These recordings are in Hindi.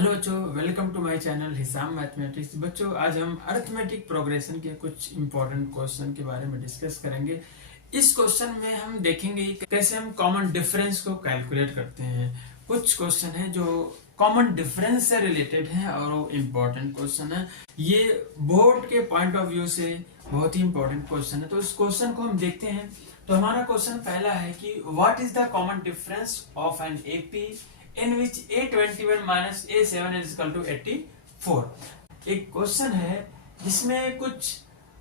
हेलो बच्चों, वेलकम टू माय चैनल हिसाम मैथमेटिक्स। बच्चों, आज हम अरिथमेटिक प्रोग्रेशन के कुछ इंपॉर्टेंट क्वेश्चन के बारे में डिस्कस करेंगे। इस क्वेश्चन में हम देखेंगे कि कैसे हम कॉमन डिफरेंस को कैलकुलेट करते हैं। कुछ क्वेश्चन है जो कॉमन डिफरेंस से रिलेटेड है और वो इम्पोर्टेंट क्वेश्चन है। ये बोर्ड के पॉइंट ऑफ व्यू से बहुत ही इंपॉर्टेंट क्वेश्चन है। तो इस क्वेश्चन को हम देखते हैं। तो हमारा क्वेश्चन पहला है कि what is the common difference of an AP in which A21 minus A7 is equal to 84। एक क्वेश्चन है जिसमें कुछ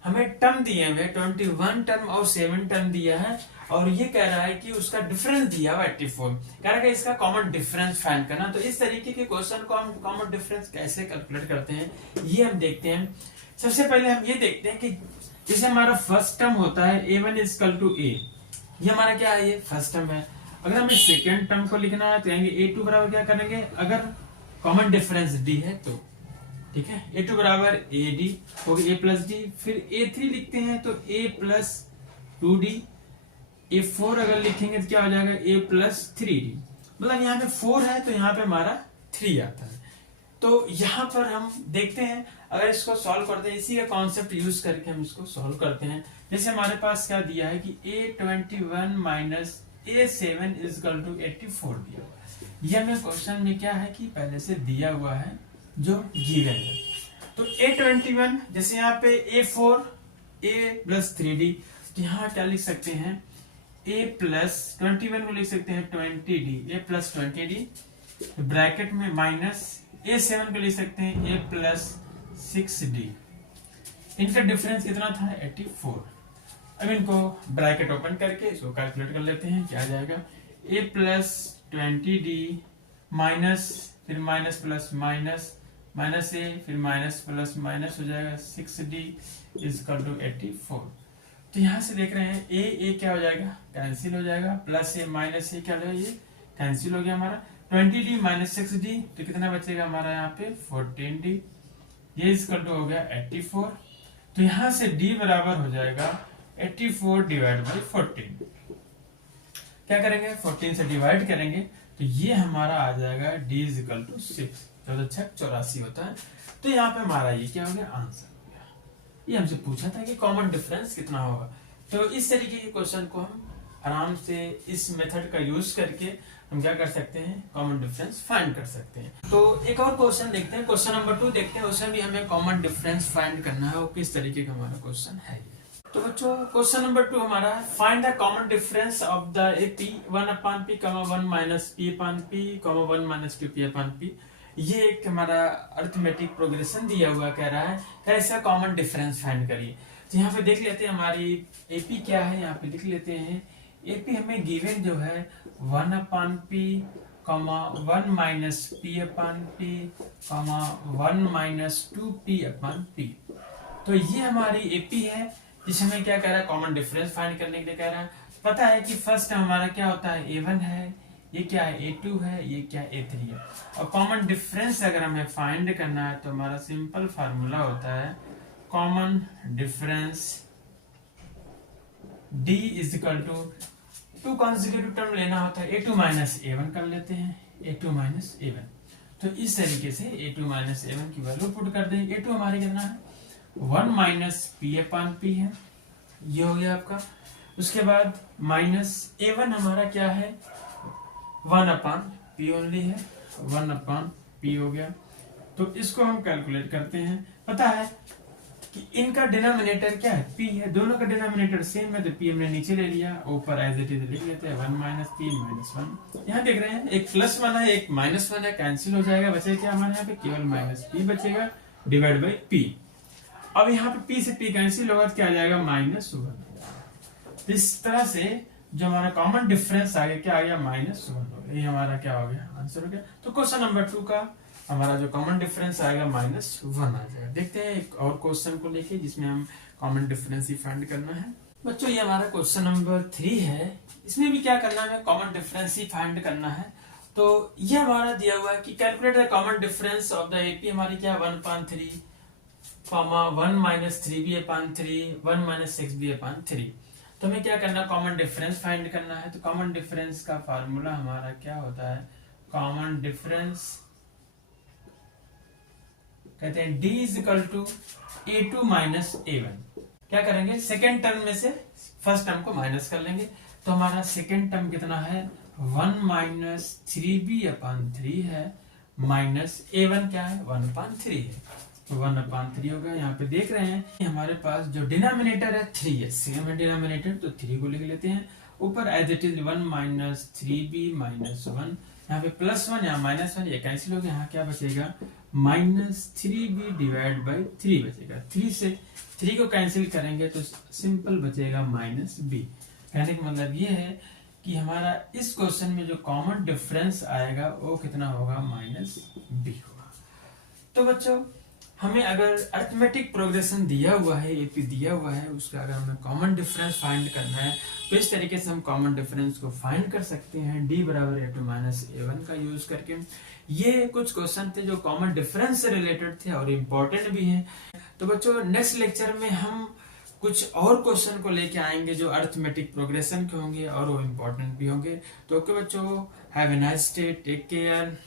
हमें टर्म दिए हुए 21 टर्म और 7 टर्म दिया है और ये कह रहा है कि उसका डिफरेंस दिया हुआ 84। कह रहा है कि इसका कॉमन डिफरेंस फाइंड करना। तो इस तरीके के क्वेश्चन को हम कॉमन डिफरेंस कैसे कैलकुलेट करते हैं ये हम देखते हैं। सबसे पहले हम ये देखते हैं कि जैसे हमारा फर्स्ट टर्म होता है A1 is equal to A, ये हमारा क्या है, ये फर्स्ट टर्म है। अगर हमें सेकेंड टर्म को लिखना है तो कहेंगे A2 बराबर क्या करेंगे, अगर कॉमन डिफरेंस D है तो ठीक है, A2 बराबर AD हो गया A प्लस डी। फिर A3 लिखते हैं तो A प्लस 2D। A4 अगर लिखेंगे तो क्या हो जाएगा A प्लस 3D। मतलब यहाँ पे 4 है तो यहाँ पे हमारा 3 आता है। तो यहाँ पर हम देखते हैं, अगर इसको सॉल्व करते हैं इसी का कॉन्सेप्ट यूज करके हम इसको सॉल्व करते हैं। जैसे हमारे पास क्या दिया है कि A21 minus A7 is equal to 84 दिया हुआ है। ये हमें क्वेश्चन में क्या है कि पहले से दिया हुआ है जो गिवन है। तो A21 जैसे यहाँ पे A4 A प्लस 3D, तो यहाँ क्या लिख सकते हैं A प्लस 21 को लिख सकते हैं 20D, A plus 20D bracket में माइनस A7 को लिख सकते हैं A प्लस 6D। इनका डिफरेंस कितना था 84। अब इनको ब्रैकेट ओपन करके इसको कैलकुलेट कर लेते हैं। क्या आ जाएगा A प्लस 20D माइनस फिर minus plus minus minus A फिर माइनस प्लस माइनस हो जाएगा 6D इज इक्वल टू 84। तो यहाँ से देख रहे हैं A क्या हो जाएगा, कैंसिल हो जाएगा, प्लस A माइनस A क्या हो जाएगा, ये कैंसिल हो गया हमारा। 20D माइनस 6D तो कितना बचेगा हमारा यहाँ पे 14D, ये इज इक्वल टू हो गया 84। तो यहाँ से D बराबर हो जाएगा 84 डिवाइड बाई 14। क्या करेंगे 14 से डिवाइड करेंगे तो ये हमारा आ जाएगा D इज इक्वल टू 6, 84 होता है। तो यहाँ पे हमारा ये क्या हो गया, आंसर हो गया। ये हमसे पूछा था कि कॉमन डिफरेंस कितना होगा। तो इस तरीके के क्वेश्चन को हम आराम से इस मेथड का यूज करके हम क्या कर सकते हैं, कॉमन डिफरेंस फाइंड कर सकते हैं। तो एक और क्वेश्चन देखते हैं, क्वेश्चन नंबर 2 देखते हैं। उसमें भी हमें कॉमन डिफरेंस फाइंड करना है और किस तरीके का हमारा क्वेश्चन है। तो बच्चों क्वेश्चन नंबर 2 हमारा है find the common difference of the AP 1/P, 1 minus P/P, 1 minus 2P/P। ये एक हमारा अरिथमेटिक प्रोग्रेशन दिया हुआ कह रहा है कैसा कॉमन डिफरेंस फाइंड करिए। तो यहाँ पे देख लेते हैं हमारी AP क्या है, यहाँ पे लिख लेते हैं। AP हमें गिवन जो है 1/P, 1 minus P/P, 1 minus 2P/P। तो ये हमारी AP है जिसे हमें क्या कह रहा है, कॉमन डिफरेंस फाइंड करने के लिए कह रहा है। पता है कि फर्स्ट हमारा क्या होता है A1 है, ये क्या है A2 है, ये क्या A3 है। और कॉमन डिफरेंस अगर हमें फाइंड करना है तो हमारा सिंपल फार्मूला होता है common difference D is equal to 2 consecutive term लेना होता है A2 माइनस A1 कर लेते हैं, A2 माइनस A1। तो इस तरीके से A2 माइनस A1 की वैल्यू पुट कर देंगे। A2 हमारे कितना है 1 माइनस P/P है, ये हो गया आपका। उसके बाद माइनस A1 हमारा क्या है 1/P ओनली है, 1/P हो गया। तो इसको हम कैलकुलेट करते हैं। पता है कि इनका डिनोमिनेटर क्या है P है, दोनों का डिनोमिनेटर सेम है तो P हमने नीचे ले लिया, ऊपर एज इट इज लिख लेते हैं 1 माइनस P माइनस 1। यहाँ देख रहे हैं एक प्लस 1 है एक माइनस 1 है, कैंसिल हो जाएगा, बचेगा क्या हमारे यहाँ पे केवल माइनस P बचेगा डिवाइड बाई P। अब यहाँ पे P से P कैंसिल होगा तो क्या आ जाएगा -1। इस तरह से जो हमारा कॉमन डिफरेंस आ गया क्या आ गया -1 हो गया। ये हमारा क्या हो गया, आंसर हो गया। तो क्वेश्चन नंबर 2 का हमारा जो कॉमन डिफरेंस आएगा -1 आ जाएगा। देखते हैं एक और क्वेश्चन को लेके जिसमें हम कॉमन डिफरेंस ही फाइंड करना है। बच्चों ये हमारा क्वेश्चन नंबर 3 है, इसमें भी क्या करना है, कॉमन डिफरेंस ही फाइंड करना है। तो ये हमारा दिया हुआ है कि calculate the common difference of the AP हमारी क्या 1/3, 1 माइनस 3B/3, 1 माइनस 6B/3। तो हमें क्या करना है, कॉमन डिफरेंस फाइंड करना है। तो कॉमन डिफरेंस का फार्मूला हमारा क्या होता है, कॉमन डिफरेंस कहते हैं D is equal to A2 minus A1। क्या करेंगे, सेकेंड टर्म में से फर्स्ट टर्म को माइनस कर लेंगे, तो हमारा सेकेंड टर्म कितना है 1 माइनस 3b/3 है, माइनस A1 क्या है 1/3 है, तो 1/3 होगा। यहाँ पे देख रहे हैं हमारे पास जो डिनोमिनेटर है 3 है, सेम है डिनोमिनेटर, तो 3 को लिख लेते हैं। ऊपर as it is 1 minus 3b minus 1, यहाँ पे +1 यहाँ -1, ये कैंसिल हो गया, यहाँ क्या बचेगा -3b डिवाइड बाई 3 बचेगा। 3 से 3 को कैंसिल करेंगे तो सिंपल बचेगा -b। कहने का मतलब ये है कि हमारा इस क्वेश्चन में जो कॉमन डिफरेंस आएगा वो कितना होगा -b होगा। तो बच्चों हमें अगर अरिथमेटिक प्रोग्रेशन दिया हुआ है, एपी दिया हुआ है, उसका अगर हमें कॉमन डिफरेंस फाइंड करना है तो इस तरीके से हम कॉमन डिफरेंस को फाइंड कर सकते हैं d बराबर A2 माइनस A1 का यूज करके। ये कुछ क्वेश्चन थे जो कॉमन डिफरेंस से रिलेटेड थे और इम्पोर्टेंट भी हैं। तो बच्चों नेक्स्ट लेक्चर में हम कुछ और क्वेश्चन को लेके आएंगे जो अरिथमेटिक प्रोग्रेशन के होंगे और वो इम्पोर्टेंट भी होंगे। तो ओके बच्चों, have a nice day, take care.